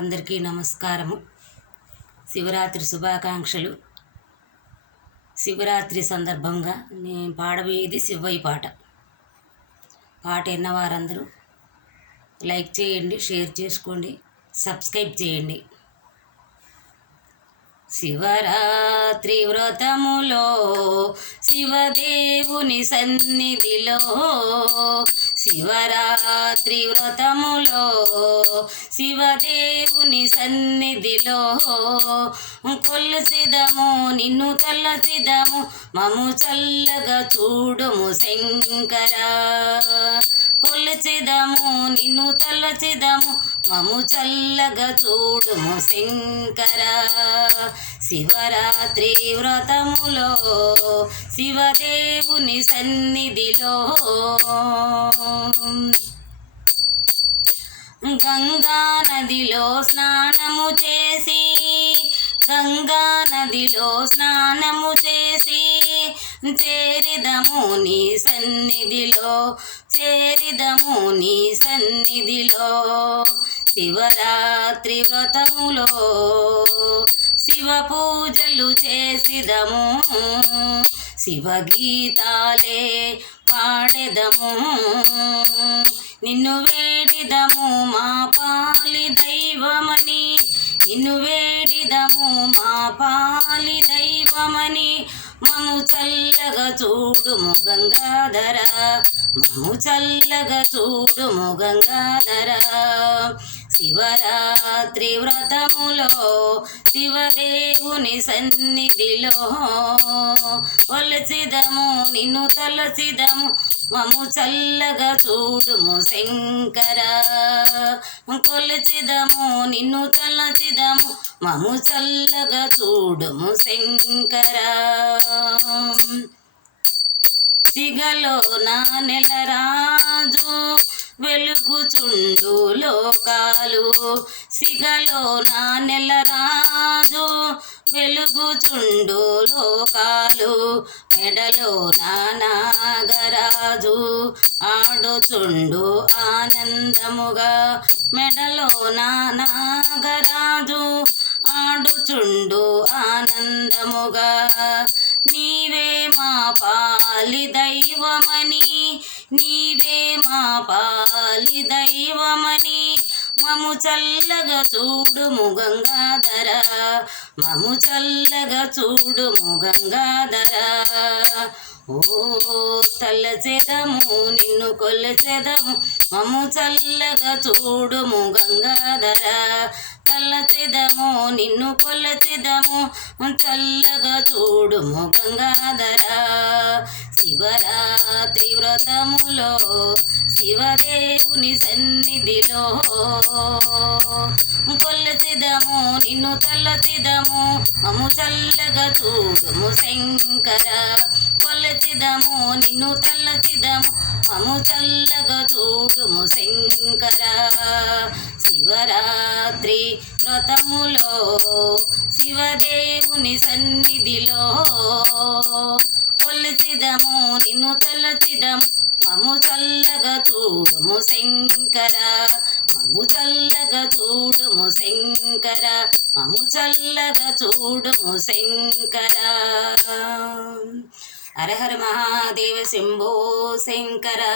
అందరికీ నమస్కారము. శివరాత్రి శుభాకాంక్షలు. శివరాత్రి సందర్భంగా నేను పాడబోయేది శివయ్య పాట. పాట విన్నవారందరూ లైక్ చేయండి, షేర్ చేసుకోండి, సబ్స్క్రైబ్ చేయండి. శివరాత్రి వ్రతములో శివదేవుని సన్నిధిలో, శివరాత్రి వ్రతములో శివదేవుని సన్నిధిలో కొలుసిదము, నిన్ను తలసిదము, మము చల్లగా చూడుము శంకరా. కొలిచిదము, నిన్ను తలచిదము, మము చల్లగా చూడుము శంకరా. శివరాత్రి వ్రతములో శివదేవుని సన్నిధిలో గంగా నదిలో స్నానము చేసి, గంగా నదిలో స్నానము చేసి చేరిదము నీ సన్నిధిలో, చేరిదము నీ సన్నిధిలో. శివరాత్రి వ్రతములో శివ పూజలు చేసిదము, శివగీతాలే పాడెదము, నిన్ను వేడిదము మా పాలి దైవమని, నిన్ను వేడిదము మా పాలి దైవమని. మము చల్లగా చూడుము గంగాధర, మము చల్లగా చూడుము గంగాధర. శివరాత్రి వ్రతములో శివదేవుని సన్నిధిలో కొలసిదము, నిన్ను తలసిదము, మము చల్లగా చూడుము శంకరా. కొలసిదము, నిన్ను తలసిదము, మము చల్లగా చూడుము శంకరా. సిగలో నా నెలరాజు వెలుగుచుండు లోకాలు, సిగలో నా నెలరాజు వెలుగుచుండు లోకాలు. మెడలో నా నాగరాజు ఆడుచుండు ఆనందముగా, మెడలో నా నాగరాజు ఆడుచుండు ఆనందముగా. నీవే మా పాలి దైవమని, నీవే మా పాలి దైవమని. మము చల్లగా చూడుము గంగాధర, మము చల్లగా చూడుము గంగాధర. ఓ తలచెదము, నిన్ను కొలచెదము, మము చల్లగా చూడుము గంగాధర. తలచెదము, నిన్ను కొలచెదము, చల్లగా చూడుము గంగాధర. శివరాత్రి వ్రతములో శివదేవుని సన్నిధిలో కొలచెదము, నిన్ను తలచెదము, మము చల్లగా చూడుము శంకరా. కొలచెదము, నిన్ను తలచెదము, మము చల్లగా చూడుము శంకరా. శివరాత్రి వ్రతములో శివదేవుని సన్నిధిలో కొలచెదము, నిన్ను తలచెదము, మము చల్లగా చూడుము శంకరా. మము చల్లగా చూడుము శంకరా, మము చల్లగా చూడుము శంకరా. హర హర మహాదేవ శంభో శంకరా.